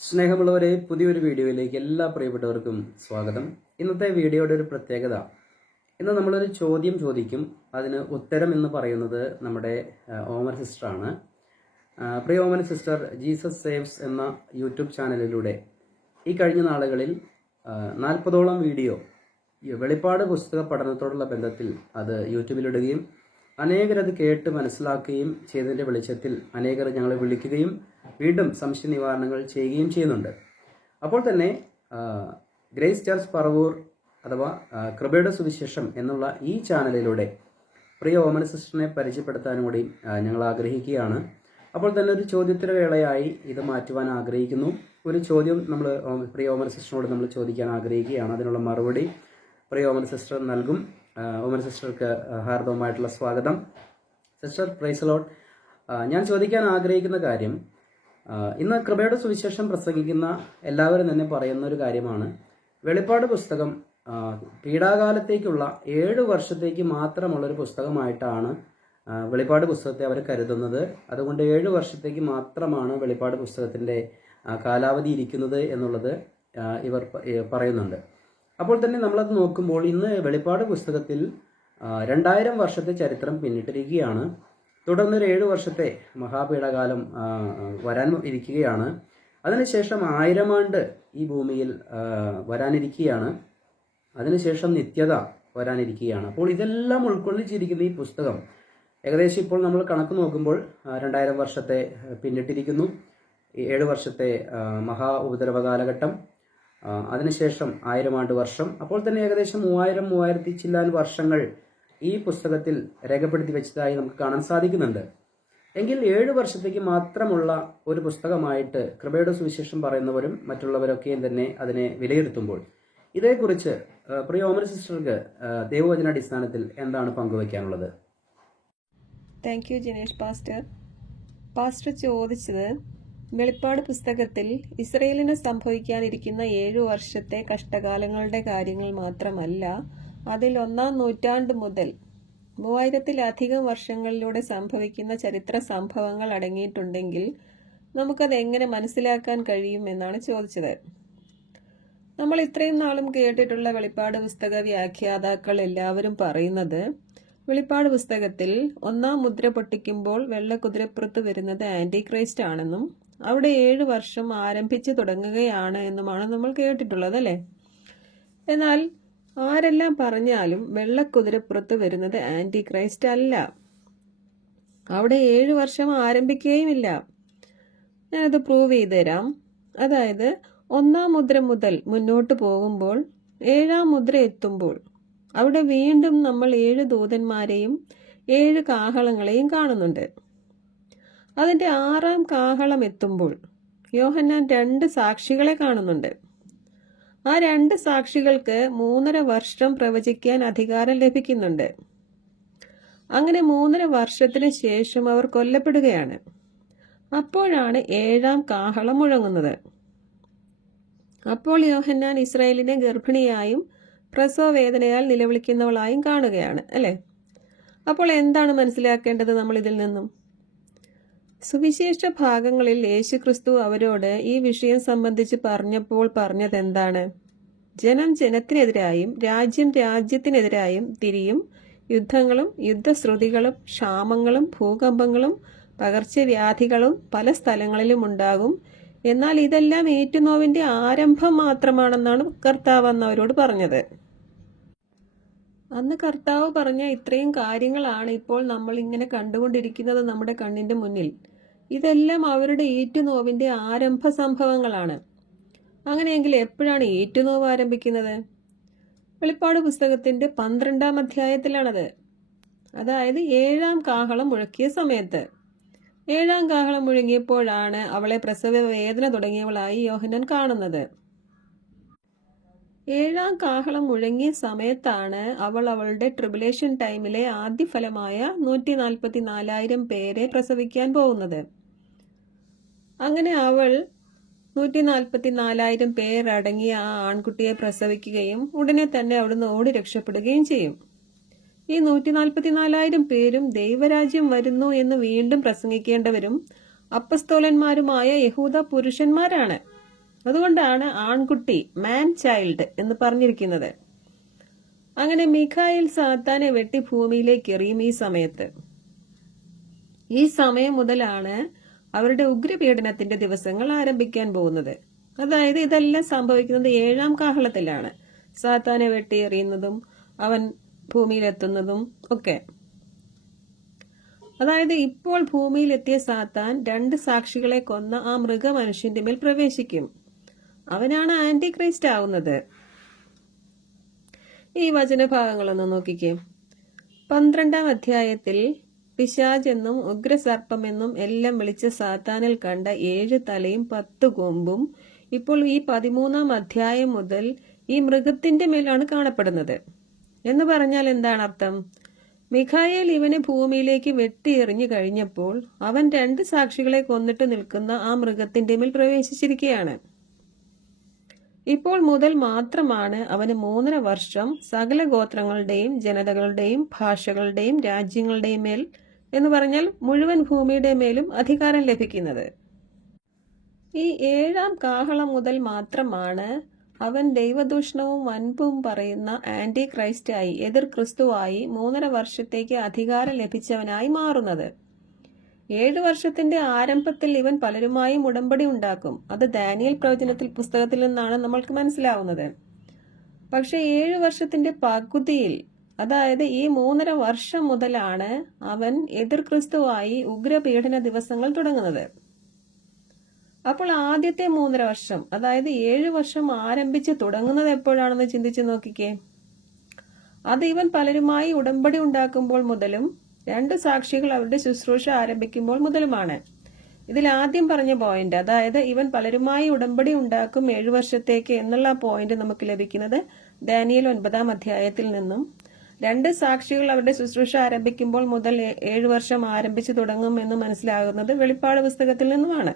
സ്നേഹമുള്ളവരെ പുതിയൊരു വീഡിയോയിലേക്ക് എല്ലാ പ്രിയപ്പെട്ടവർക്കും സ്വാഗതം. ഇന്നത്തെ വീഡിയോയുടെ ഒരു പ്രത്യേകത. ഇന്ന് നമ്മളൊരു ചോദ്യം ചോദിക്കും. അതിന് ഉത്തരം എന്ന് പറയുന്നത് നമ്മുടെ ഓമൻ സിസ്റ്ററാണ് Priya Oman sister Jesus saves എന്ന യൂട്യൂബ് ചാനലിലൂടെ ഈ കഴിഞ്ഞ നാളുകളിൽ നാൽപ്പതോളം വീഡിയോ വെളിപ്പാട് പുസ്തക പഠനത്തോടുള്ള ബന്ധത്തിൽ അത് യൂട്യൂബിലിടുകയും അനേകർ അത് കേട്ട് മനസ്സിലാക്കുകയും ചെയ്തതിന്റെ വെളിച്ചത്തിൽ അനേകർ ഞങ്ങളെ വിളിക്കുകയും വീണ്ടും സംശയ നിവാരണങ്ങൾ ചെയ്യുകയും ചെയ്യുന്നുണ്ട്. അപ്പോൾ തന്നെ ഗ്രേസ് ചർച്ച് പറവൂർ അഥവാ കൃപയുടെ സുവിശേഷം എന്നുള്ള ഈ ചാനലിലൂടെ പ്രിയ ഓമന സിസ്റ്ററിനെ പരിചയപ്പെടുത്താനും കൂടി ഞങ്ങൾ ആഗ്രഹിക്കുകയാണ്. അപ്പോൾ തന്നെ ഒരു ചോദ്യത്തിന് വേളയായി ഇത് മാറ്റുവാൻ ആഗ്രഹിക്കുന്നു. ഒരു ചോദ്യം നമ്മൾ പ്രിയ ഓമന സിസ്റ്ററിനോട് നമ്മൾ ചോദിക്കാൻ ആഗ്രഹിക്കുകയാണ്. അതിനുള്ള മറുപടി പ്രിയ ഓമന സിസ്റ്റർ നൽകും. ഓമന സിസ്റ്റർക്ക് ഹാർദവുമായിട്ടുള്ള സ്വാഗതം. സിസ്റ്റർ ലോഡ് ഞാൻ ചോദിക്കാൻ ആഗ്രഹിക്കുന്ന കാര്യം ഇന്ന് കൃപയുടെ സുവിശേഷം പ്രസംഗിക്കുന്ന എല്ലാവരും തന്നെ പറയുന്ന ഒരു കാര്യമാണ്. വെളിപ്പാട് പുസ്തകം പീഡാകാലത്തേക്കുള്ള ഏഴ് വർഷത്തേക്ക് മാത്രമുള്ളൊരു പുസ്തകമായിട്ടാണ് വെളിപ്പാട് പുസ്തകത്തെ അവർ കരുതുന്നത്. അതുകൊണ്ട് ഏഴ് വർഷത്തേക്ക് മാത്രമാണ് വെളിപ്പാട് പുസ്തകത്തിന്റെ കാലാവധി ഇരിക്കുന്നത് എന്നുള്ളത് ഇവർ പറയുന്നുണ്ട്. അപ്പോൾ തന്നെ നമ്മളത് നോക്കുമ്പോൾ ഇന്ന് വെളിപ്പാട് പുസ്തകത്തിൽ രണ്ടായിരം വർഷത്തെ ചരിത്രം പിന്നിട്ടിരിക്കുകയാണ്. തുടർന്ന് ഒരു ഏഴ് വർഷത്തെ മഹാപീഠകാലം വരാൻ ഇരിക്കുകയാണ്. അതിനുശേഷം ആയിരം ആണ്ട് ഈ ഭൂമിയിൽ വരാനിരിക്കുകയാണ്. അതിനുശേഷം നിത്യത വരാനിരിക്കുകയാണ്. അപ്പോൾ ഇതെല്ലാം ഉൾക്കൊള്ളിച്ചിരിക്കുന്ന ഈ പുസ്തകം ഏകദേശം ഇപ്പോൾ നമ്മൾ കണക്ക് നോക്കുമ്പോൾ രണ്ടായിരം വർഷത്തെ പിന്നിട്ടിരിക്കുന്നു. ഏഴു വർഷത്തെ മഹാ ഉപദ്രവ കാലഘട്ടം അതിനുശേഷം ആയിരം ആണ്ട് വർഷം. അപ്പോൾ തന്നെ ഏകദേശം മൂവായിരം മൂവായിരത്തി ചില്ലാൻ വർഷങ്ങൾ ഈ പുസ്തകത്തിൽ രേഖപ്പെടുത്തി വെച്ചതായി നമുക്ക് കാണാൻ സാധിക്കുന്നുണ്ട്. എങ്കിൽ ഏഴ് വർഷത്തേക്ക് മാത്രമുള്ള ഒരു പുസ്തകമായിട്ട് കൃപയുടെ സുവിശേഷം പറയുന്നവരും മറ്റുള്ളവരൊക്കെയും തന്നെ അതിനെ വിലയിരുത്തുമ്പോൾ ഇതേക്കുറിച്ച് പ്രിയ ഓമന സിസ്റ്റർക്ക് ദൈവവചനാടിസ്ഥാനത്തിൽ എന്താണ് പങ്കുവയ്ക്കാനുള്ളത്? Thank you Jinesh pastor pastor ചോദിച്ചത് വെളിപ്പാട് പുസ്തകത്തിൽ ഇസ്രയേലിന് സംഭവിക്കാനിരിക്കുന്ന ഏഴു വർഷത്തെ കഷ്ടകാലങ്ങളുടെ കാര്യങ്ങൾ മാത്രമല്ല അതിൽ ഒന്നാം നൂറ്റാണ്ട് മുതൽ മൂവായിരത്തിലധികം വർഷങ്ങളിലൂടെ സംഭവിക്കുന്ന ചരിത്ര സംഭവങ്ങൾ അടങ്ങിയിട്ടുണ്ടെങ്കിൽ നമുക്കത് എങ്ങനെ മനസ്സിലാക്കാൻ കഴിയും എന്നാണ് ചോദിച്ചത്. നമ്മൾ ഇത്രയും നാളും കേട്ടിട്ടുള്ള വെളിപ്പാട് പുസ്തക വ്യാഖ്യാതാക്കൾ എല്ലാവരും പറയുന്നത് വെളിപ്പാട് പുസ്തകത്തിൽ ഒന്നാം മുദ്ര പൊട്ടിക്കുമ്പോൾ വെള്ളക്കുതിരപ്പുറത്ത് വരുന്നത് ആന്റി ക്രൈസ്റ്റ് ആണെന്നും അവിടെ ഏഴ് വർഷം ആരംഭിച്ച് തുടങ്ങുകയാണ് എന്നുമാണ് നമ്മൾ കേട്ടിട്ടുള്ളത് അല്ലേ? എന്നാൽ ആരെല്ലാം പറഞ്ഞാലും വെള്ളക്കുതിരപ്പുറത്ത് വരുന്നത് ആന്റി ക്രൈസ്റ്റ് അല്ല. അവിടെ ഏഴ് വർഷം ആരംഭിക്കുകയുമില്ല. ഞാനത് പ്രൂവ് ചെയ്തു തരാം. അതായത് ഒന്നാം മുദ്ര മുതൽ മുന്നോട്ട് പോകുമ്പോൾ ഏഴാം മുദ്ര എത്തുമ്പോൾ അവിടെ വീണ്ടും നമ്മൾ ഏഴ് ദൂതന്മാരെയും ഏഴ് കാഹളങ്ങളെയും കാണുന്നുണ്ട്. അതിന്റെ ആറാം കാഹളം എത്തുമ്പോൾ യോഹന്നാൻ രണ്ട് സാക്ഷികളെ കാണുന്നുണ്ട്. ആ രണ്ട് സാക്ഷികൾക്ക് മൂന്നര വർഷം പ്രവചിക്കാൻ അധികാരം ലഭിക്കുന്നുണ്ട്. അങ്ങനെ മൂന്നര വർഷത്തിന് ശേഷം അവർ കൊല്ലപ്പെടുകയാണ്. അപ്പോഴാണ് ഏഴാം കാഹളം മുഴങ്ങുന്നത്. അപ്പോൾ യോഹന്നാൻ ഇസ്രായേലിനെ ഗർഭിണിയായും പ്രസവവേദനയാൽ നിലവിളിക്കുന്നവളായും കാണുകയാണ് അല്ലേ? അപ്പോൾ എന്താണ് മനസ്സിലാക്കേണ്ടത് നമ്മൾ ഇതിൽ നിന്നും? സുവിശേഷ ഭാഗങ്ങളിൽ യേശുക്രിസ്തു അവരോട് ഈ വിഷയം സംബന്ധിച്ച് പറഞ്ഞപ്പോൾ പറഞ്ഞതെന്താണ്? ജനം ജനത്തിനെതിരായും രാജ്യം രാജ്യത്തിനെതിരായും തിരിയും യുദ്ധങ്ങളും യുദ്ധശ്രുതികളും ക്ഷാമങ്ങളും ഭൂകമ്പങ്ങളും പകർച്ചവ്യാധികളും പല സ്ഥലങ്ങളിലും ഉണ്ടാകും. എന്നാൽ ഇതെല്ലാം ഏറ്റുനോവിന്റെ ആരംഭം മാത്രമാണെന്നാണ് കർത്താവ് അവരോട് പറഞ്ഞത്. അന്ന് കർത്താവ് പറഞ്ഞ ഇത്രയും കാര്യങ്ങളാണ് ഇപ്പോൾ നമ്മൾ ഇങ്ങനെ കണ്ടുകൊണ്ടിരിക്കുന്നത് നമ്മുടെ കണ്ണിന്റെ മുന്നിൽ. ഇതെല്ലാം അവരുടെ ഏറ്റുനോവിന്റെ ആരംഭ സംഭവങ്ങളാണ്. അങ്ങനെയെങ്കിൽ എപ്പോഴാണ് ഏറ്റുനോവ് ആരംഭിക്കുന്നത്? വെളിപ്പാട് പുസ്തകത്തിന്റെ പന്ത്രണ്ടാം അധ്യായത്തിലാണത്. അതായത് ഏഴാം കാഹളം മുഴക്കിയ സമയത്ത്. ഏഴാം കാഹളം മുഴങ്ങിയപ്പോഴാണ് അവളെ പ്രസവ വേദന തുടങ്ങിയവളായി യോഹനൻ കാണുന്നത്. ഏഴാം കാഹളം മുഴങ്ങിയ സമയത്താണ് അവൾ അവളുടെ ട്രിബുലേഷൻ ടൈമിലെ ആദ്യ ഫലമായ നൂറ്റി നാൽപ്പത്തി നാലായിരം പേരെ പ്രസവിക്കാൻ പോകുന്നത്. അങ്ങനെ അവൾ നൂറ്റി നാൽപ്പത്തി നാലായിരം പേരടങ്ങിയ ആ ആൺകുട്ടിയെ പ്രസവിക്കുകയും ഉടനെ തന്നെ അവിടുന്ന് ഓടി രക്ഷപ്പെടുകയും ചെയ്യും. ഈ നൂറ്റി നാൽപ്പത്തി നാലായിരം പേരും ദൈവരാജ്യം വരുന്നു എന്ന് വീണ്ടും പ്രസംഗിക്കേണ്ടവരും അപ്പസ്തോലന്മാരുമായ യഹൂദ പുരുഷന്മാരാണ്. അതുകൊണ്ടാണ് ആൺകുട്ടി മാൻ ചൈൽഡ് എന്ന് പറഞ്ഞിരിക്കുന്നത്. അങ്ങനെ മിഖായിൽ സാത്താനെ വെട്ടി ഭൂമിയിലേക്ക് എറിയും ഈ സമയത്ത്. ഈ സമയം മുതലാണ് അവരുടെ ഉഗ്രപീഡനത്തിന്റെ ദിവസങ്ങൾ ആരംഭിക്കാൻ പോകുന്നത്. അതായത് ഇതെല്ലാം സംഭവിക്കുന്നത് ഏഴാം കാഹളത്തിലാണ്. സാത്താനെ വെട്ടി എറിയുന്നതും അവൻ ഭൂമിയിലെത്തുന്നതും ഒക്കെ. അതായത് ഇപ്പോൾ ഭൂമിയിലെത്തിയ സാത്താൻ രണ്ട് സാക്ഷികളെ കൊന്ന ആ മൃഗമനുഷ്യന്റെ മേൽ പ്രവേശിക്കും. അവനാണ് ആന്റി ക്രൈസ്റ്റ് ആവുന്നത്. ഈ വചനഭാഗങ്ങളൊന്ന് നോക്കിക്കേ. പന്ത്രണ്ടാം അധ്യായത്തിൽ പിശാജ് എന്നും ഉഗ്രസർപ്പമെന്നും എല്ലാം വിളിച്ച സാത്താനിൽ കണ്ട ഏഴ് തലയും പത്ത് കൊമ്പും ഇപ്പോൾ ഈ പതിമൂന്നാം അധ്യായം മുതൽ ഈ മൃഗത്തിന്റെ മേലാണ് കാണപ്പെടുന്നത്. എന്ന് പറഞ്ഞാൽ എന്താണ് അർത്ഥം? മിഖായേൽ ഇവനെ ഭൂമിയിലേക്ക് വെട്ടിയെറിഞ്ഞു കഴിഞ്ഞപ്പോൾ അവൻ രണ്ട് സാക്ഷികളെ കൊന്നിട്ട് നിൽക്കുന്ന ആ മൃഗത്തിന്റെ മേൽ പ്രവേശിച്ചിരിക്കുകയാണ്. ഇപ്പോൾ മുതൽ മാത്രമാണ് അവന് മൂന്നര വർഷം സകല ഗോത്രങ്ങളുടെയും ജനതകളുടെയും ഭാഷകളുടെയും രാജ്യങ്ങളുടെയും മേൽ എന്ന് പറഞ്ഞാൽ മുഴുവൻ ഭൂമിയുടെ മേലും അധികാരം ലഭിക്കുന്നത്. ഈ ഏഴാം കാഹളം മുതൽ മാത്രമാണ് അവൻ ദൈവദൂഷണവും വൻപും പറയുന്ന ആന്റി ക്രൈസ്റ്റായി എതിർ ക്രിസ്തുവായി മൂന്നര വർഷത്തേക്ക് അധികാരം ലഭിച്ചവനായി മാറുന്നത്. ഏഴ് വർഷത്തിന്റെ ആരംഭത്തിൽ ഇവൻ പലരുമായും ഉടമ്പടി ഉണ്ടാക്കും. അത് ദാനിയൽ പ്രവചനത്തിൽ പുസ്തകത്തിൽ നിന്നാണ് നമ്മൾക്ക് മനസ്സിലാവുന്നത്. പക്ഷെ ഏഴു വർഷത്തിന്റെ പകുതിയിൽ അതായത് ഈ മൂന്നര വർഷം മുതലാണ് അവൻ എതിർ ക്രിസ്തുവായി ഉഗ്രപീഡന ദിവസങ്ങൾ തുടങ്ങുന്നത്. അപ്പോൾ ആദ്യത്തെ മൂന്നര വർഷം അതായത് ഏഴു വർഷം ആരംഭിച്ച് തുടങ്ങുന്നത് എപ്പോഴാണെന്ന് ചിന്തിച്ചു നോക്കിക്കേ. അത് ഇവൻ പലരുമായി ഉടമ്പടി ഉണ്ടാക്കുമ്പോൾ മുതലും രണ്ട് സാക്ഷികൾ അവരുടെ ശുശ്രൂഷ ആരംഭിക്കുമ്പോൾ മുതലുമാണ്. ഇതിൽ ആദ്യം പറഞ്ഞ പോയിന്റ് അതായത് ഇവൻ പലരുമായി ഉടമ്പടി ഉണ്ടാക്കും ഏഴു വർഷത്തേക്ക് എന്നുള്ള പോയിന്റ് നമുക്ക് ലഭിക്കുന്നത് ദാനിയൽ ഒൻപതാം അധ്യായത്തിൽ നിന്നും. രണ്ട് സാക്ഷികൾ അവരുടെ ശുശ്രൂഷ ആരംഭിക്കുമ്പോൾ മുതൽ ഏഴു വർഷം ആരംഭിച്ചു തുടങ്ങും എന്ന് മനസ്സിലാകുന്നത് വെളിപ്പാട് പുസ്തകത്തിൽ നിന്നുമാണ്.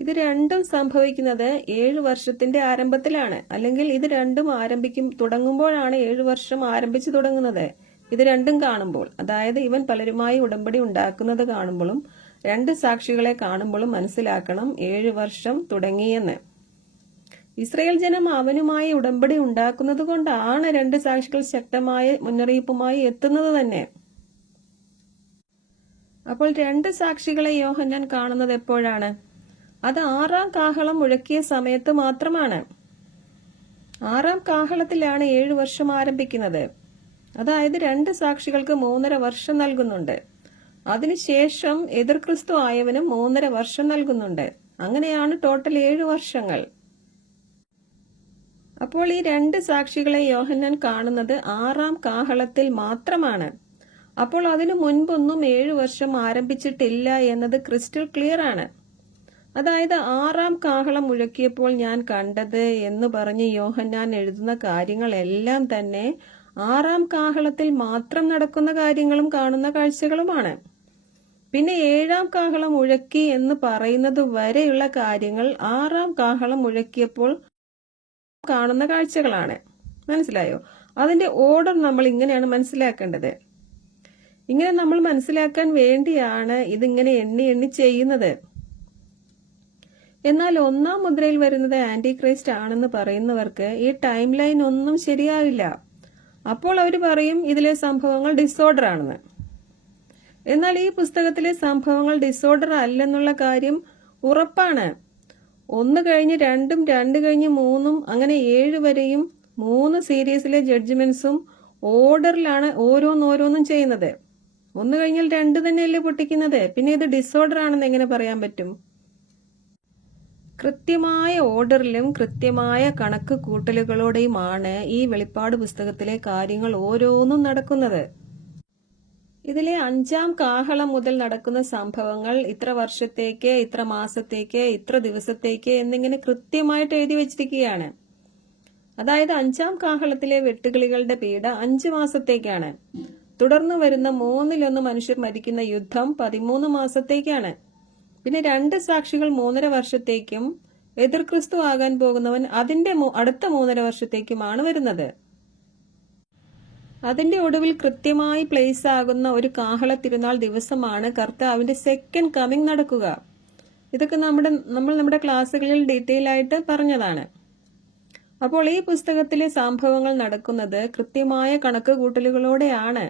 ഇത് രണ്ടും സംഭവിക്കുന്നത് ഏഴ് വർഷത്തിന്റെ ആരംഭത്തിലാണ്. അല്ലെങ്കിൽ ഇത് രണ്ടും ആരംഭിക്കും തുടങ്ങുമ്പോഴാണ് ഏഴു വർഷം ആരംഭിച്ചു തുടങ്ങുന്നത്. ഇത് രണ്ടും കാണുമ്പോൾ അതായത് ഇവൻ പലരുമായി ഉടമ്പടി ഉണ്ടാക്കുന്നത് കാണുമ്പോഴും രണ്ട് സാക്ഷികളെ കാണുമ്പോഴും മനസ്സിലാക്കണം ഏഴ് വർഷം തുടങ്ങിയെന്ന്. ഇസ്രയേൽ ജനം അവനുമായി ഉടമ്പടി ഉണ്ടാക്കുന്നത് കൊണ്ടാണ് രണ്ട് സാക്ഷികൾ ശക്തമായ മുന്നറിയിപ്പുമായി എത്തുന്നത് തന്നെ. അപ്പോൾ രണ്ട് സാക്ഷികളെ യോഹൻ ഞാൻ കാണുന്നത് എപ്പോഴാണ്? അത് ആറാം കാഹളം മുഴക്കിയ സമയത്ത് മാത്രമാണ്. ആറാം കാഹളത്തിലാണ് ഏഴു വർഷം ആരംഭിക്കുന്നത്. അതായത് രണ്ട് സാക്ഷികൾക്ക് മൂന്നര വർഷം നൽകുന്നുണ്ട്. അതിനുശേഷം എതിർ ക്രിസ്തു ആയവനും മൂന്നര വർഷം നൽകുന്നുണ്ട്. അങ്ങനെയാണ് ടോട്ടൽ ഏഴു വർഷങ്ങൾ. അപ്പോൾ ഈ രണ്ട് സാക്ഷികളെ യോഹന്നാൻ കാണുന്നത് ആറാം കാഹളത്തിൽ മാത്രമാണ്. അപ്പോൾ അതിനു മുൻപൊന്നും ഏഴു വർഷം ആരംഭിച്ചിട്ടില്ല എന്നത് ക്രിസ്റ്റൽ ക്ലിയർ ആണ്. അതായത് ആറാം കാഹളം മുഴക്കിയപ്പോൾ ഞാൻ കണ്ടത് എന്ന് പറഞ്ഞ് യോഹന്നാൻ എഴുതുന്ന കാര്യങ്ങളെല്ലാം തന്നെ ആറാം കാഹളത്തിൽ മാത്രം നടക്കുന്ന കാര്യങ്ങളും കാണുന്ന കാഴ്ചകളുമാണ്. പിന്നെ ഏഴാം കാഹളം മുഴക്കി എന്ന് പറയുന്നത് വരെയുള്ള കാര്യങ്ങൾ ആറാം കാഹളം മുഴക്കിയപ്പോൾ കാണുന്ന കാഴ്ചകളാണ്. മനസ്സിലായോ? അതിന്റെ ഓർഡർ നമ്മൾ ഇങ്ങനെയാണ് മനസ്സിലാക്കേണ്ടത്. ഇങ്ങനെ നമ്മൾ മനസ്സിലാക്കാൻ വേണ്ടിയാണ് ഇതിങ്ങനെ എണ്ണി എണ്ണി ചെയ്യുന്നത്. എന്നാൽ ഒന്നാം മുദ്രയിൽ വരുന്നത് ആന്റി ക്രൈസ്റ്റ് ആണെന്ന് പറയുന്നവർക്ക് ഈ ടൈം ലൈൻ ഒന്നും ശരിയാവില്ല. അപ്പോൾ അവർ പറയും ഇതിലെ സംഭവങ്ങൾ ഡിസോർഡർ ആണെന്ന്. എന്നാൽ ഈ പുസ്തകത്തിലെ സംഭവങ്ങൾ ഡിസോർഡർ അല്ലെന്നുള്ള കാര്യം ഉറപ്പാണ്. ഒന്ന് കഴിഞ്ഞ് രണ്ടും രണ്ട് കഴിഞ്ഞ് മൂന്നും അങ്ങനെ ഏഴ് വരെയും മൂന്ന് സീരീസിലെ ജഡ്ജ്മെന്റ്സും ഓർഡറിലാണ് ഓരോന്നോരോന്നും ചെയ്യുന്നത്. ഒന്ന് കഴിഞ്ഞാൽ രണ്ട് തന്നെയല്ലേ പൊട്ടിക്കുന്നത്. പിന്നെ ഇത് ഡിസോർഡർ ആണെന്ന് എങ്ങനെ പറയാൻ പറ്റും? കൃത്യമായ ഓർഡറിലും കൃത്യമായ കണക്ക് കൂട്ടലുകളോടെയുമാണ് ഈ വെളിപ്പാട് പുസ്തകത്തിലെ കാര്യങ്ങൾ ഓരോന്നും നടക്കുന്നത്. ഇതിലെ അഞ്ചാം കാഹളം മുതൽ നടക്കുന്ന സംഭവങ്ങൾ ഇത്ര വർഷത്തേക്ക് ഇത്ര മാസത്തേക്ക് ഇത്ര ദിവസത്തേക്ക് എന്നിങ്ങനെ കൃത്യമായിട്ട് എഴുതി വച്ചിരിക്കുകയാണ്. അതായത് അഞ്ചാം കാഹളത്തിലെ വെട്ടുകിളികളുടെ പീഡ അഞ്ചു മാസത്തേക്കാണ്. തുടർന്ന് വരുന്ന മൂന്നിലൊന്ന് മനുഷ്യർ മരിക്കുന്ന യുദ്ധം പതിമൂന്ന് മാസത്തേക്കാണ്. പിന്നെ രണ്ട് സാക്ഷികൾ മൂന്നര വർഷത്തേക്കും എതിർ ക്രിസ്തു ആകാൻ പോകുന്നവൻ അതിന്റെ അടുത്ത മൂന്നര വർഷത്തേക്കുമാണ് വരുന്നത്. അതിന്റെ ഒടുവിൽ കൃത്യമായി പ്ലേസ് ആകുന്ന ഒരു കാഹള തിരുനാൾ ദിവസമാണ് കർത്താവിന്റെ സെക്കൻഡ് കമ്മിങ് നടക്കുക. ഇതൊക്കെ നമ്മുടെ നമ്മൾ നമ്മുടെ ക്ലാസ്സുകളിൽ ഡീറ്റെയിൽ ആയിട്ട് പറഞ്ഞതാണ്. അപ്പോൾ ഈ പുസ്തകത്തിലെ സംഭവങ്ങൾ നടക്കുന്നത് കൃത്യമായ കണക്ക് കൂട്ടലുകളോടെയാണ്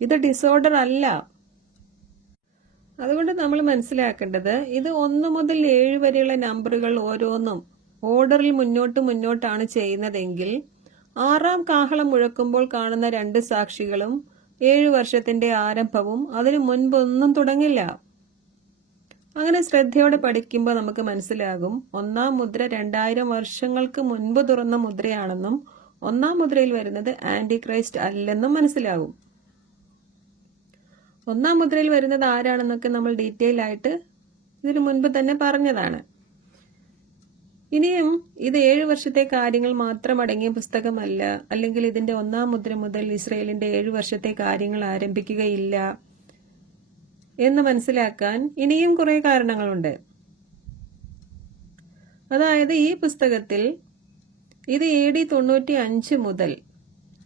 ഇത് ഡിസോർഡർ അല്ല. അതുകൊണ്ട് നമ്മൾ മനസ്സിലാക്കേണ്ടത് ഇത് ഒന്ന് മുതൽ ഏഴ് വരെയുള്ള നമ്പറുകൾ ഓരോന്നും ഓർഡറിൽ മുന്നോട്ട് മുന്നോട്ടാണ് ചെയ്യുന്നതെങ്കിൽ ആറാം കാഹളം മുഴക്കുമ്പോൾ കാണുന്ന രണ്ട് സാക്ഷികളും ഏഴു വർഷത്തിന്റെ ആരംഭവും അതിനു മുൻപൊന്നും തുടങ്ങില്ല. അങ്ങനെ ശ്രദ്ധയോടെ പഠിക്കുമ്പോൾ നമുക്ക് മനസ്സിലാകും ഒന്നാം മുദ്ര രണ്ടായിരം വർഷങ്ങൾക്ക് മുൻപ് തുറന്ന മുദ്രയാണെന്നും ഒന്നാം മുദ്രയിൽ വരുന്നത് ആന്റി ക്രൈസ്റ്റ് അല്ലെന്നും മനസ്സിലാകും. ഒന്നാം മുദ്രയിൽ വരുന്നത് ആരാണെന്നൊക്കെ നമ്മൾ ഡീറ്റെയിൽ ആയിട്ട് ഇതിനു മുൻപ് തന്നെ പറഞ്ഞതാണ്. ഇനിയും ഇത് ഏഴു വർഷത്തെ കാര്യങ്ങൾ മാത്രം അടങ്ങിയ പുസ്തകമല്ല അല്ലെങ്കിൽ ഇതിന്റെ ഒന്നാം മുദ്ര മുതൽ ഇസ്രയേലിന്റെ ഏഴു വർഷത്തെ കാര്യങ്ങൾ ആരംഭിക്കുകയില്ല എന്ന് മനസ്സിലാക്കാൻ ഇനിയും കുറെ കാരണങ്ങളുണ്ട്. അതായത് ഈ പുസ്തകത്തിൽ ഇത് എ ഡി തൊണ്ണൂറ്റി അഞ്ച് മുതൽ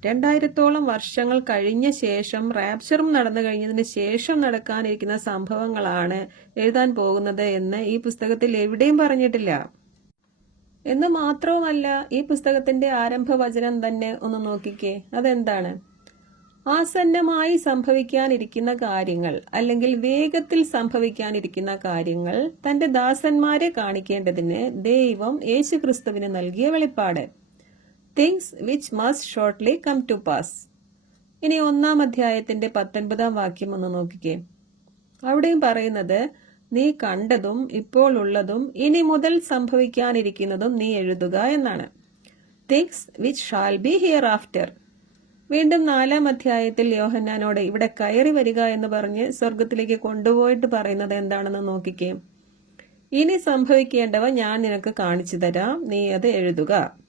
രണ്ടായിരത്തോളം വർഷങ്ങൾ കഴിഞ്ഞ ശേഷം റാപ്ചറും നടന്നു കഴിഞ്ഞതിന് ശേഷം നടക്കാനിരിക്കുന്ന സംഭവങ്ങളാണ് എഴുതാൻ പോകുന്നത് എന്ന് ഈ പുസ്തകത്തിൽ എവിടെയും പറഞ്ഞിട്ടില്ല. എന്ന് മാത്രവുമല്ല ഈ പുസ്തകത്തിന്റെ ആരംഭ വചനം തന്നെ ഒന്ന് നോക്കിക്കേ. അതെന്താണ്? ആസന്നമായി സംഭവിക്കാനിരിക്കുന്ന കാര്യങ്ങൾ അല്ലെങ്കിൽ വേഗത്തിൽ സംഭവിക്കാനിരിക്കുന്ന കാര്യങ്ങൾ തന്റെ ദാസന്മാരെ കാണിക്കേണ്ടതിന് ദൈവം യേശുക്രിസ്തുവിന് നൽകിയ വെളിപ്പാട്. Things which must shortly come to pass ഇനി ഒന്നാം അധ്യായത്തിന്റെ പത്തൊൻപതാം വാക്യം ഒന്ന് നോക്കിക്കേ. അവിടെയും പറയുന്നത് നീ കണ്ടതും ഇപ്പോൾ ഉള്ളതും ഇനി മുതൽ സംഭവിക്കാനിരിക്കുന്നതും നീ എഴുതുക എന്നാണ്. Things which shall be hereafter വീണ്ടും നാലാം അധ്യായത്തിൽ യോഹന്നാനോട് ഇവിടെ കയറി വരിക എന്ന് പറഞ്ഞ് സ്വർഗത്തിലേക്ക് കൊണ്ടുപോയിട്ട് പറയുന്നത് എന്താണെന്ന് നോക്കിക്കേ. ഇനി സംഭവിക്കേണ്ടവ ഞാൻ നിനക്ക് കാണിച്ചു തരാം. നീ അത് എഴുതുക.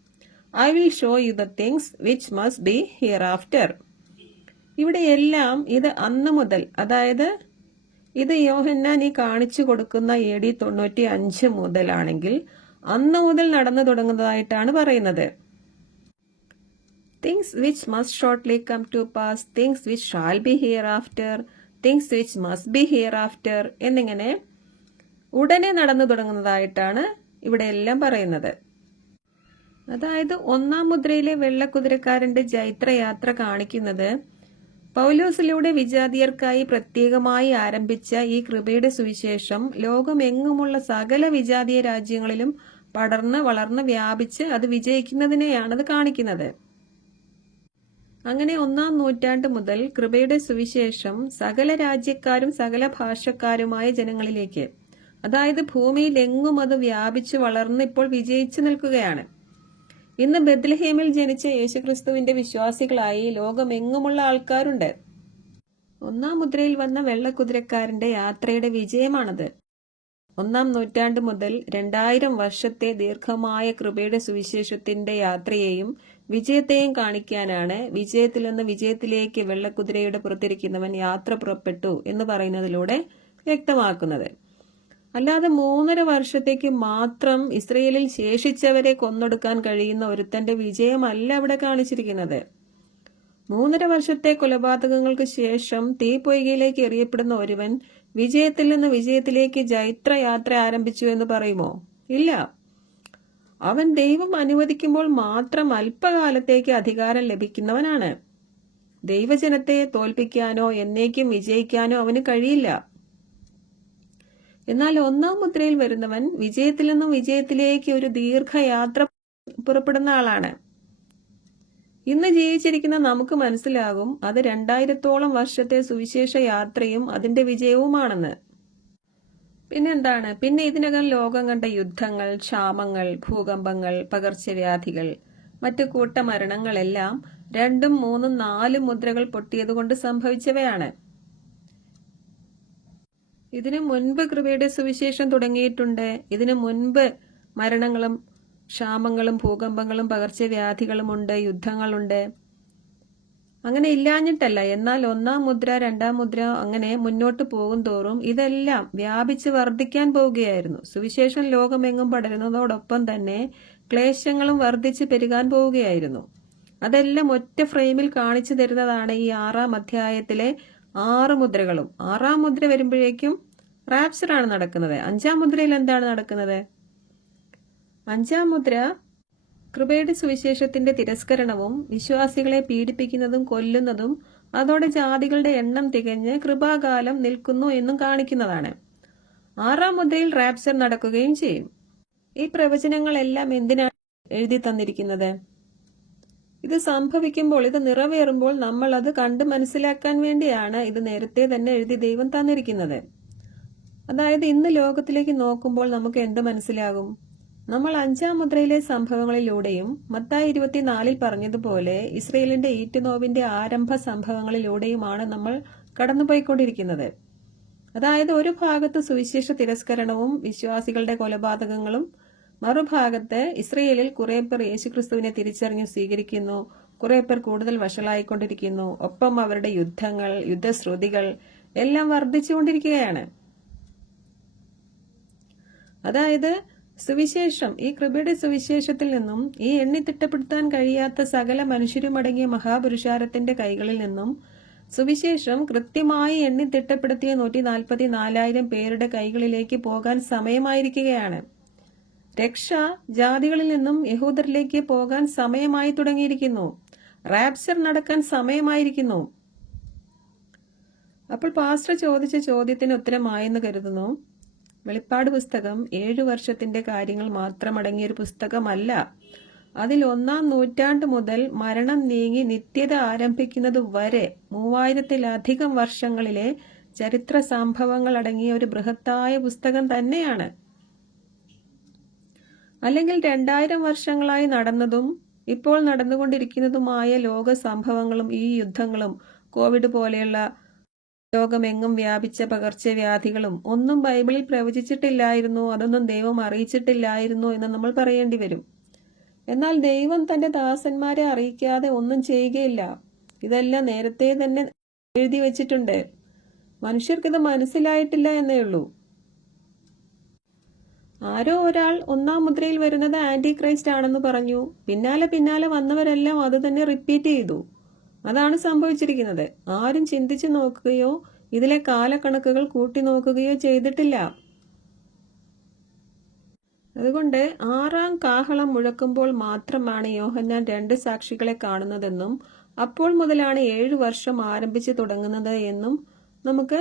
I will show you the things which must be hereafter ഇവിടെ എല്ലാം ഇത് അന്ന് മുതൽ അതായത് ഇത് യോഹന്നാൻ ഈ കാണിച്ചു കൊടുക്കുന്ന എ ഡി തൊണ്ണൂറ്റി അഞ്ച് മുതലാണെങ്കിൽ അന്ന് മുതൽ നടന്നു തുടങ്ങുന്നതായിട്ടാണ് പറയുന്നത്. Things which must shortly come to pass things which shall be hereafter things which must be hereafter എന്നിങ്ങനെ ഉടനെ നടന്നു തുടങ്ങുന്നതായിട്ടാണ് ഇവിടെ എല്ലാം പറയുന്നത്. അതായത് ഒന്നാം മുദ്രയിലെ വെള്ളക്കുതിരക്കാരന്റെ ജൈത്രയാത്ര കാണിക്കുന്നത് പൗലോസിലൂടെ വിജാതിയർക്കായി പ്രത്യേകമായി ആരംഭിച്ച ഈ കൃപയുടെ സുവിശേഷം ലോകമെങ്ങുമുള്ള സകല വിജാതീയ രാജ്യങ്ങളിലും പടർന്ന് വളർന്ന് വ്യാപിച്ച് അത് വിജയിക്കുന്നതിനെയാണത് കാണിക്കുന്നത്. അങ്ങനെ ഒന്നാം നൂറ്റാണ്ട് മുതൽ കൃപയുടെ സുവിശേഷം സകല രാജ്യക്കാരും സകല ഭാഷക്കാരുമായ ജനങ്ങളിലേക്ക് അതായത് ഭൂമിയിൽ എങ്ങും അത് വ്യാപിച്ചു വളർന്ന് ഇപ്പോൾ വിജയിച്ചു നിൽക്കുകയാണ്. ഇന്ന് ബദ്ലഹേമിൽ ജനിച്ച യേശുക്രിസ്തുവിന്റെ വിശ്വാസികളായി ലോകമെങ്ങുമുള്ള ആൾക്കാരുണ്ട്. ഒന്നാം മുദ്രയിൽ വന്ന വെള്ളക്കുതിരക്കാരന്റെ യാത്രയുടെ വിജയമാണത്. ഒന്നാം നൂറ്റാണ്ട് മുതൽ രണ്ടായിരം വർഷത്തെ ദീർഘമായ കൃപയുടെ സുവിശേഷത്തിന്റെ യാത്രയെയും വിജയത്തെയും കാണിക്കാനാണ് വിജയത്തിൽ നിന്ന് വിജയത്തിലേക്ക് വെള്ളക്കുതിരയുടെ പുറത്തിരിക്കുന്നവൻ യാത്ര പുറപ്പെട്ടു എന്ന് പറയുന്നതിലൂടെ വ്യക്തമാക്കുന്നത്. അല്ലാതെ മൂന്നര വർഷത്തേക്ക് മാത്രം ഇസ്രയേലിൽ ശേഷിച്ചവരെ കൊന്നൊടുക്കാൻ കഴിയുന്ന ഒരുത്തന്റെ വിജയമല്ല അവിടെ കാണിച്ചിരിക്കുന്നത്. മൂന്നര വർഷത്തെ കൊലപാതകങ്ങൾക്ക് ശേഷം തീപ്പൊയ്കയിലേക്ക് എറിയപ്പെടുന്ന ഒരുവൻ വിജയത്തിൽ നിന്ന് വിജയത്തിലേക്ക് ജൈത്ര യാത്ര ആരംഭിച്ചു എന്ന് പറയുമോ? ഇല്ല. അവൻ ദൈവം അനുവദിക്കുമ്പോൾ മാത്രം അല്പകാലത്തേക്ക് അധികാരം ലഭിക്കുന്നവനാണ്. ദൈവജനത്തെ തോൽപ്പിക്കാനോ എന്നേക്കും വിജയിക്കാനോ അവന് കഴിയില്ല. എന്നാൽ ഒന്നാം മുദ്രയിൽ വരുന്നവൻ വിജയത്തിൽ നിന്നും വിജയത്തിലേക്ക് ഒരു ദീർഘയാത്ര പുറപ്പെടുന്ന ആളാണ്. ഇന്ന് ജീവിച്ചിരിക്കുന്ന നമുക്ക് മനസ്സിലാകും അത് രണ്ടായിരത്തോളം വർഷത്തെ സുവിശേഷ യാത്രയും അതിന്റെ വിജയവുമാണെന്ന്. പിന്നെന്താണ്? പിന്നെ ഇതിനകം ലോകം കണ്ട യുദ്ധങ്ങൾ ക്ഷാമങ്ങൾ ഭൂകമ്പങ്ങൾ പകർച്ചവ്യാധികൾ മറ്റു കൂട്ടമരണങ്ങളെല്ലാം രണ്ടും മൂന്നും നാലും മുദ്രകൾ പൊട്ടിയതുകൊണ്ട് സംഭവിച്ചവയാണ്. ഇതിനു മുൻപ് കൃപയുടെ സുവിശേഷം തുടങ്ങിയിട്ടുണ്ട്. ഇതിനു മുൻപ് മരണങ്ങളും ക്ഷാമങ്ങളും ഭൂകമ്പങ്ങളും പകർച്ചവ്യാധികളും ഉണ്ട് യുദ്ധങ്ങളുണ്ട്. അങ്ങനെ ഇല്ലാഞ്ഞിട്ടല്ല. എന്നാൽ ഒന്നാം മുദ്ര രണ്ടാം മുദ്ര അങ്ങനെ മുന്നോട്ട് പോകും തോറും ഇതെല്ലാം വ്യാപിച്ച് വർദ്ധിക്കാൻ പോവുകയായിരുന്നു. സുവിശേഷം ലോകമെങ്ങും പടരുന്നതോടൊപ്പം തന്നെ ക്ലേശങ്ങളും വർദ്ധിച്ച് പെരുകാൻ പോവുകയായിരുന്നു. അതെല്ലാം ഒറ്റ ഫ്രെയിമിൽ കാണിച്ചു തരുന്നതാണ് ഈ ആറാം അധ്യായത്തിലെ ആറ് മുദ്രകളും. ആറാം മുദ്ര വരുമ്പോഴേക്കും റാപ്ചർ ആണ് നടക്കുന്നത്. അഞ്ചാം മുദ്രയിൽ എന്താണ് നടക്കുന്നത്? അഞ്ചാം മുദ്ര കൃപയുടെ സുവിശേഷത്തിന്റെ തിരസ്കരണവും വിശ്വാസികളെ പീഡിപ്പിക്കുന്നതും കൊല്ലുന്നതും അതോടെ ജാതികളുടെ എണ്ണം തികഞ്ഞ് കൃപാകാലം നിൽക്കുന്നു എന്നും കാണിക്കുന്നതാണ്. ആറാം മുദ്രയിൽ റാപ്സർ നടക്കുകയും ചെയ്യും. ഈ പ്രവചനങ്ങളെല്ലാം എന്തിനാണ് എഴുതി തന്നിരിക്കുന്നത്? ഇത് സംഭവിക്കുമ്പോൾ ഇത് നിറവേറുമ്പോൾ നമ്മൾ അത് കണ്ട് മനസ്സിലാക്കാൻ വേണ്ടിയാണ് ഇത് നേരത്തെ തന്നെ എഴുതി ദൈവം തന്നിരിക്കുന്നത്. അതായത് ഇന്ന് ലോകത്തിലേക്ക് നോക്കുമ്പോൾ നമുക്ക് എന്ത് മനസ്സിലാകും? നമ്മൾ അഞ്ചാം മുദ്രയിലെ സംഭവങ്ങളിലൂടെയും മത്തായി ഇരുപത്തിനാലിൽ പറഞ്ഞതുപോലെ ഇസ്രയേലിന്റെ ഈറ്റുനോവിന്റെ ആരംഭ സംഭവങ്ങളിലൂടെയുമാണ് നമ്മൾ കടന്നുപോയിക്കൊണ്ടിരിക്കുന്നത്. അതായത് ഒരു ഭാഗത്ത് സുവിശേഷ തിരസ്കരണവും വിശ്വാസികളുടെ കൊലപാതകങ്ങളും മറുഭാഗത്ത് ഇസ്രയേലിൽ കുറെ പേർ യേശുക്രിസ്തുവിനെ തിരിച്ചറിഞ്ഞു സ്വീകരിക്കുന്നു. കുറെ പേർ കൂടുതൽ വഷളായിക്കൊണ്ടിരിക്കുന്നു. ഒപ്പം അവരുടെ യുദ്ധങ്ങൾ യുദ്ധശ്രുതികൾ എല്ലാം വർദ്ധിച്ചുകൊണ്ടിരിക്കുകയാണ്. അതായത് സുവിശേഷം ഈ കൃപയുടെ സുവിശേഷത്തിൽ നിന്നും ഈ എണ്ണി തിട്ടപ്പെടുത്താൻ കഴിയാത്ത സകല മനുഷ്യരുമടങ്ങിയ മഹാപുരുഷാരത്തിന്റെ കൈകളിൽ നിന്നും സുവിശേഷം കൃത്യമായി എണ്ണി തിട്ടപ്പെടുത്തിയ നൂറ്റി നാൽപ്പത്തി നാലായിരം പേരുടെ കൈകളിലേക്ക് പോകാൻ സമയമായിരിക്കുകയാണ്. രക്ഷ ജാതികളിൽ നിന്നും യഹൂദരിലേക്ക് പോകാൻ സമയമായി തുടങ്ങിയിരിക്കുന്നു. റാപ്ചർ നടക്കാൻ സമയമായിരിക്കുന്നു. അപ്പോൾ പാസ്റ്റർ ചോദിച്ച ചോദ്യത്തിന് ഉത്തരമായെന്ന് കരുതുന്നു. വെളിപ്പാട് പുസ്തകം ഏഴു വർഷത്തിന്റെ കാര്യങ്ങൾ മാത്രമടങ്ങിയ ഒരു പുസ്തകമല്ല. അതിൽ ഒന്നാം നൂറ്റാണ്ട് മുതൽ മരണം നീങ്ങി നിത്യത ആരംഭിക്കുന്നത് വരെ മൂവായിരത്തിലധികം വർഷങ്ങളിലെ ചരിത്ര സംഭവങ്ങൾ അടങ്ങിയ ഒരു ബൃഹത്തായ പുസ്തകം തന്നെയാണ്. അല്ലെങ്കിൽ രണ്ടായിരം വർഷങ്ങളായി നടന്നതും ഇപ്പോൾ നടന്നുകൊണ്ടിരിക്കുന്നതുമായ ലോക സംഭവങ്ങളും ഈ യുദ്ധങ്ങളും കോവിഡ് പോലെയുള്ള ലോകമെങ്ങും വ്യാപിച്ച പകർച്ചവ്യാധികളും ഒന്നും ബൈബിളിൽ പ്രവചിച്ചിട്ടില്ലായിരുന്നു അതൊന്നും ദൈവം അറിയിച്ചിട്ടില്ലായിരുന്നു എന്ന് നമ്മൾ പറയേണ്ടി വരും. എന്നാൽ ദൈവം തന്റെ ദാസന്മാരെ അറിയിക്കാതെ ഒന്നും ചെയ്യുകയില്ല. ഇതെല്ലാം നേരത്തെ തന്നെ എഴുതി വച്ചിട്ടുണ്ട്. മനുഷ്യർക്കിത് മനസ്സിലായിട്ടില്ല എന്നേ ഉള്ളൂ. ആരോ ഒരാൾ ഒന്നാം മുദ്രയിൽ വരുന്നത് ആന്റി ക്രൈസ്റ്റ് ആണെന്ന് പറഞ്ഞു. പിന്നാലെ പിന്നാലെ വന്നവരെല്ലാം അത് തന്നെ റിപ്പീറ്റ് ചെയ്തു. അതാണ് സംഭവിച്ചിരിക്കുന്നത്. ആരും ചിന്തിച്ചു നോക്കുകയോ ഇതിലെ കാലക്കണക്കുകൾ കൂട്ടി നോക്കുകയോ ചെയ്തിട്ടില്ല. അതുകൊണ്ട് ആറാം കാഹളം മുഴക്കുമ്പോൾ മാത്രമാണ് യോഹന്നാൻ രണ്ട് സാക്ഷികളെ കാണുന്നതെന്നും അപ്പോൾ മുതലാണ് ഏഴു വർഷം ആരംഭിച്ചു തുടങ്ങുന്നത് എന്നും നമുക്ക്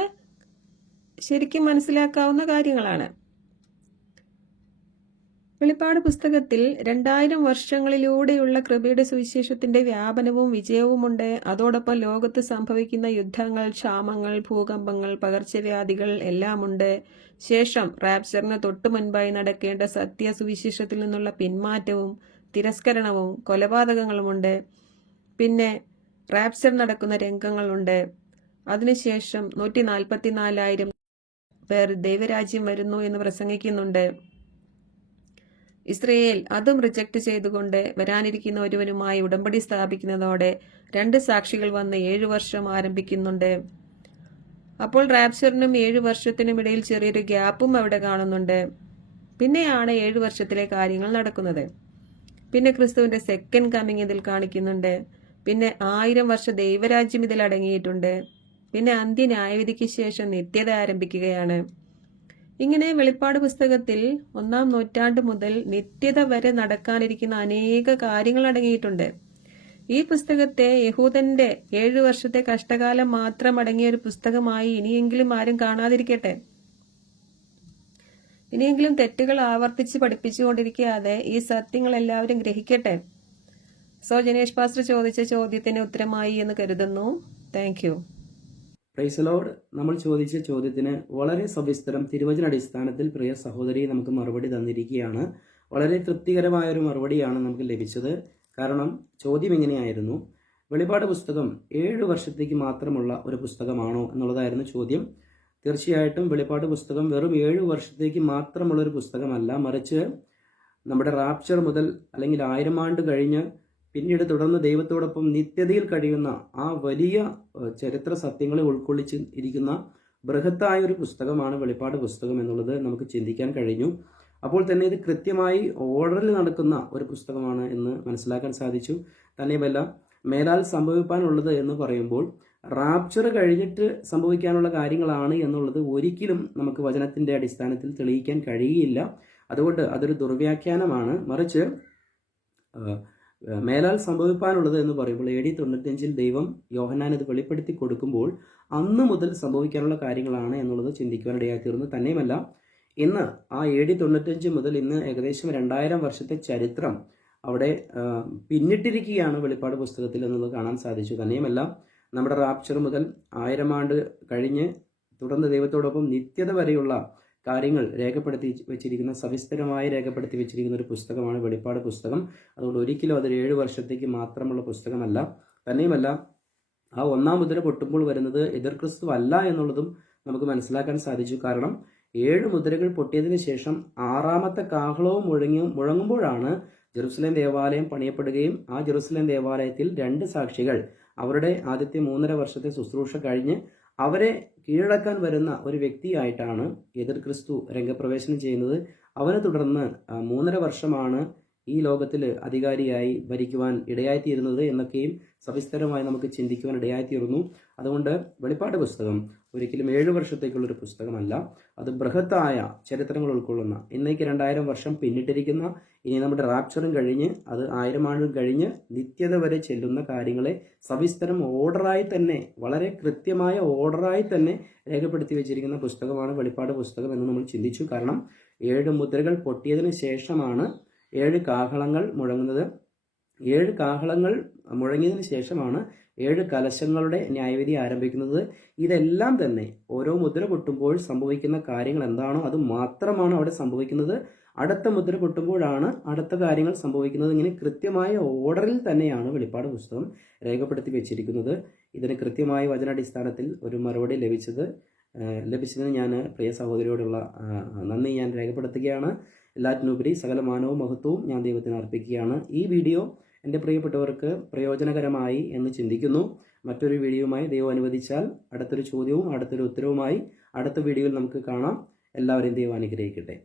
ശരിക്കും മനസ്സിലാക്കാവുന്ന കാര്യങ്ങളാണ്. വെളിപ്പാട് പുസ്തകത്തിൽ രണ്ടായിരം വർഷങ്ങളിലൂടെയുള്ള കൃപയുടെ സുവിശേഷത്തിന്റെ വ്യാപനവും വിജയവുമുണ്ട്. അതോടൊപ്പം ലോകത്ത് സംഭവിക്കുന്ന യുദ്ധങ്ങൾ ക്ഷാമങ്ങൾ ഭൂകമ്പങ്ങൾ പകർച്ചവ്യാധികൾ എല്ലാമുണ്ട്. ശേഷം റാപ്ചറിന് തൊട്ടു മുൻപായി നടക്കേണ്ട സത്യ സുവിശേഷത്തിൽ നിന്നുള്ള പിന്മാറ്റവും തിരസ്കരണവും കൊലപാതകങ്ങളുമുണ്ട്. പിന്നെ റാപ്ചർ നടക്കുന്ന രംഗങ്ങളുണ്ട്. അതിനുശേഷം നൂറ്റി നാൽപ്പത്തിനാലായിരം പേർ ദൈവരാജ്യം വരുന്നു എന്ന് പ്രസംഗിക്കുന്നുണ്ട്. ഇസ്രയേൽ അതും റിജക്ട് ചെയ്തുകൊണ്ട് വരാനിരിക്കുന്ന ഒരുവനുമായി ഉടമ്പടി സ്ഥാപിക്കുന്നതോടെ രണ്ട് സാക്ഷികൾ വന്ന് ഏഴു വർഷം ആരംഭിക്കുന്നുണ്ട്. അപ്പോൾ റാപ്ചറിനും ഏഴു വർഷത്തിനും ഇടയിൽ ചെറിയൊരു ഗ്യാപ്പും അവിടെ കാണുന്നുണ്ട്. പിന്നെയാണ് ഏഴു വർഷത്തിലെ കാര്യങ്ങൾ നടക്കുന്നത്. പിന്നെ ക്രിസ്തുവിന്റെ സെക്കൻഡ് കമ്മിങ് ഇതിൽ കാണിക്കുന്നുണ്ട്. പിന്നെ ആയിരം വർഷ ദൈവരാജ്യം ഇതിൽ അടങ്ങിയിട്ടുണ്ട്. പിന്നെ അന്ത്യ ന്യായവിധിക്ക് ശേഷം നിത്യത ആരംഭിക്കുകയാണ്. ഇങ്ങനെ വെളിപ്പാട് പുസ്തകത്തിൽ ഒന്നാം നൂറ്റാണ്ട് മുതൽ നിത്യത വരെ നടക്കാനിരിക്കുന്ന അനേക കാര്യങ്ങൾ അടങ്ങിയിട്ടുണ്ട്. ഈ പുസ്തകത്തെ യഹൂദന്റെ ഏഴു വർഷത്തെ കഷ്ടകാലം മാത്രം അടങ്ങിയ ഒരു പുസ്തകമായി ഇനിയെങ്കിലും ആരും കാണാതിരിക്കട്ടെ. ഇനിയെങ്കിലും തെറ്റുകൾ ആവർത്തിച്ച് പഠിപ്പിച്ചുകൊണ്ടിരിക്കാതെ ഈ സത്യങ്ങൾ എല്ലാവരും ഗ്രഹിക്കട്ടെ. സോ ജനേഷ് പാസ്റ്റർ ചോദിച്ച ചോദ്യത്തിന് ഉത്തരമായി എന്ന് കരുതുന്നു. താങ്ക് പ്രൈസലോഡ് നമ്മൾ ചോദിച്ച ചോദ്യത്തിന് വളരെ സവിസ്തരം തിരുവചന അടിസ്ഥാനത്തിൽ പ്രിയ സഹോദരി നമുക്ക് മറുപടി തന്നിരിക്കുകയാണ്. വളരെ തൃപ്തികരമായ ഒരു മറുപടിയാണ് നമുക്ക് ലഭിച്ചത്. കാരണം ചോദ്യം എങ്ങനെയായിരുന്നു വെളിപാട് പുസ്തകം ഏഴ് വർഷത്തേക്ക് മാത്രമുള്ള ഒരു പുസ്തകമാണോ എന്നുള്ളതായിരുന്നു ചോദ്യം. തീർച്ചയായിട്ടും വെളിപാട് പുസ്തകം വെറും ഏഴ് വർഷത്തേക്ക് മാത്രമുള്ള ഒരു പുസ്തകമല്ല. മറിച്ച് നമ്മുടെ റാപ്ചർ മുതൽ അല്ലെങ്കിൽ ആയിരം ആണ്ട് കഴിഞ്ഞ് പിന്നീട് തുടർന്ന് ദൈവത്തോടൊപ്പം നിത്യതയിൽ കഴിയുന്ന ആ വലിയ ചരിത്ര സത്യങ്ങളെ ഉൾക്കൊള്ളിച്ച് ഇരിക്കുന്ന ബൃഹത്തായ ഒരു പുസ്തകമാണ് വെളിപ്പാട് പുസ്തകം എന്നുള്ളത് നമുക്ക് ചിന്തിക്കാൻ കഴിഞ്ഞു. അപ്പോൾ തന്നെ ഇത് കൃത്യമായി ഓർഡറിൽ നടക്കുന്ന ഒരു പുസ്തകമാണ് എന്ന് മനസ്സിലാക്കാൻ സാധിച്ചു. തന്നെയുമല്ല മേലാൽ സംഭവിക്കാനുള്ളത് എന്ന് പറയുമ്പോൾ റാപ്ചർ കഴിഞ്ഞിട്ട് സംഭവിക്കാനുള്ള കാര്യങ്ങളാണ് എന്നുള്ളത് ഒരിക്കലും നമുക്ക് വചനത്തിന്റെ അടിസ്ഥാനത്തിൽ തെളിയിക്കാൻ കഴിയില്ല. അതുകൊണ്ട് അതൊരു ദുർവ്യാഖ്യാനമാണ്. മറിച്ച് മേലാൽ സംഭവിക്കാനുള്ളത് എന്ന് പറയുമ്പോൾ എ ഡി തൊണ്ണൂറ്റഞ്ചിൽ ദൈവം യോഹന്നാൻ ഇത് വെളിപ്പെടുത്തി കൊടുക്കുമ്പോൾ അന്ന് മുതൽ സംഭവിക്കാനുള്ള കാര്യങ്ങളാണ് എന്നുള്ളത് ചിന്തിക്കുവാനിടയായി തീർന്നു തന്നെയുമല്ല ഇന്ന് ആ എ ഡി തൊണ്ണൂറ്റഞ്ച് മുതൽ ഇന്ന് ഏകദേശം രണ്ടായിരം വർഷത്തെ ചരിത്രം അവിടെ പിന്നിട്ടിരിക്കുകയാണ് വെളിപ്പാട് പുസ്തകത്തിൽ എന്നുള്ളത് കാണാൻ സാധിച്ചു. തന്നെയുമല്ല നമ്മുടെ റാപ്ചർ മുതൽ ആയിരം ആണ്ട് കഴിഞ്ഞ് തുടർന്ന് ദൈവത്തോടൊപ്പം നിത്യത വരെയുള്ള കാര്യങ്ങൾ രേഖപ്പെടുത്തി വെച്ചിരിക്കുന്ന സവിസ്തരമായി രേഖപ്പെടുത്തി വെച്ചിരിക്കുന്ന ഒരു പുസ്തകമാണ് വെളിപ്പാട് പുസ്തകം. അതുകൊണ്ട് ഒരിക്കലും അതൊരു ഏഴ് വർഷത്തേക്ക് മാത്രമുള്ള പുസ്തകമല്ല. തന്നെയുമല്ല ആ ഒന്നാം മുദ്ര പൊട്ടുമ്പോൾ വരുന്നത് എതിർ ക്രിസ്തു അല്ല എന്നുള്ളതും നമുക്ക് മനസ്സിലാക്കാൻ സാധിച്ചു. കാരണം ഏഴ് മുദ്രകൾ പൊട്ടിയതിനു ശേഷം ആറാമത്തെ കാഹളവും മുഴങ്ങി മുഴങ്ങുമ്പോഴാണ് ജെറുസലേം ദേവാലയം പണിയപ്പെടുകയും ആ ജെറുസലേം ദേവാലയത്തിൽ രണ്ട് സാക്ഷികൾ അവരുടെ ആദ്യത്തെ മൂന്നര വർഷത്തെ ശുശ്രൂഷ കഴിഞ്ഞ് അവരെ കീഴടക്കാൻ വരുന്ന ഒരു വ്യക്തിയായിട്ടാണ് എതിർ ക്രിസ്തു രംഗപ്രവേശനം ചെയ്യുന്നത്. അവനെ തുടർന്ന് മൂന്നര വർഷമാണ് ഈ ലോകത്തിൽ അധികാരിയായി ഭരിക്കുവാൻ ഇടയായിത്തീരുന്നത് എന്നൊക്കെയും സവിസ്തരമായി നമുക്ക് ചിന്തിക്കുവാൻ ഇടയായിത്തീർന്നു അതുകൊണ്ട് വെളിപ്പാട് പുസ്തകം ഒരിക്കലും ഏഴ് വർഷത്തേക്കുള്ള ഒരു പുസ്തകമല്ല. അത് ബൃഹത്തായ ചരിത്രങ്ങൾ ഉൾക്കൊള്ളുന്ന ഇന്നേക്ക് രണ്ടായിരം വർഷം പിന്നിട്ടിരിക്കുന്ന ഇനി നമ്മുടെ റാപ്ചറും കഴിഞ്ഞ് അത് ആയിരം ആണ്ടും കഴിഞ്ഞ് നിത്യത വരെ ചെല്ലുന്ന കാര്യങ്ങളെ സവിസ്തരം ഓർഡറായി തന്നെ വളരെ കൃത്യമായ ഓർഡറായി തന്നെ രേഖപ്പെടുത്തി വെച്ചിരിക്കുന്ന പുസ്തകമാണ് വെളിപ്പാട് പുസ്തകം എന്ന് നമ്മൾ ചിന്തിച്ചു. കാരണം ഏഴ് മുദ്രകൾ പൊട്ടിയതിനു ശേഷമാണ് ഏഴ് കാഹളങ്ങൾ മുഴങ്ങുന്നത്. ഏഴ് കാഹളങ്ങൾ മുഴങ്ങിയതിന് ശേഷമാണ് ഏഴ് കലശങ്ങളുടെ ന്യായവിധി ആരംഭിക്കുന്നത്. ഇതെല്ലാം തന്നെ ഓരോ മുദ്ര പൊട്ടുമ്പോൾ സംഭവിക്കുന്ന കാര്യങ്ങൾ എന്താണോ അത് മാത്രമാണ് അവിടെ സംഭവിക്കുന്നത്. അടുത്ത മുദ്ര പൊട്ടുമ്പോഴാണ് അടുത്ത കാര്യങ്ങൾ സംഭവിക്കുന്നത്. ഇങ്ങനെ കൃത്യമായ ഓർഡറിൽ തന്നെയാണ് വെളിപ്പാട് പുസ്തകം രേഖപ്പെടുത്തി വെച്ചിരിക്കുന്നത്. ഇതിന് കൃത്യമായ വചനാടിസ്ഥാനത്തിൽ ഒരു മറുപടി ലഭിച്ചത് ലഭിച്ചതിന് ഞാൻ പ്രിയ സഹോദരിയോടുള്ള നന്ദി ഞാൻ രേഖപ്പെടുത്തുകയാണ്. എല്ലാറ്റിനുപരി സകല മാനവും മഹത്വവും ഞാൻ ദൈവത്തിന് അർപ്പിക്കുകയാണ്. ഈ വീഡിയോ എന്റെ പ്രിയപ്പെട്ടവർക്ക് പ്രയോജനകരമായി എന്ന് ചിന്തിക്കുന്നു. മറ്റൊരു വീഡിയോയുമായി ദൈവം അനുവദിച്ചാൽ അടുത്തൊരു ചോദ്യവും അടുത്തൊരു ഉത്തരവുമായി അടുത്ത വീഡിയോയിൽ നമുക്ക് കാണാം. എല്ലാവരെയും ദൈവം അനുഗ്രഹിക്കട്ടെ.